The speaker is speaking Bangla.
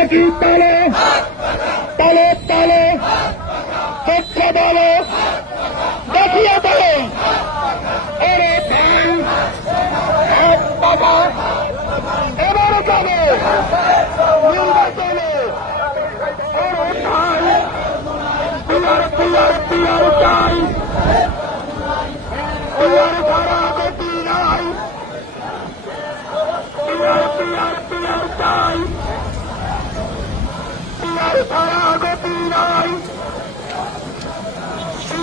একই তালে তালে তালে তথ্য বলো দেখিয়ে দেই এরে ভাই এক বাবা এবার কেন এরে ভাই পিয়ার পিয়ার পিয়ার চাই পিয়ার ছাড়া গতি নাই পিয়ার পিয়ার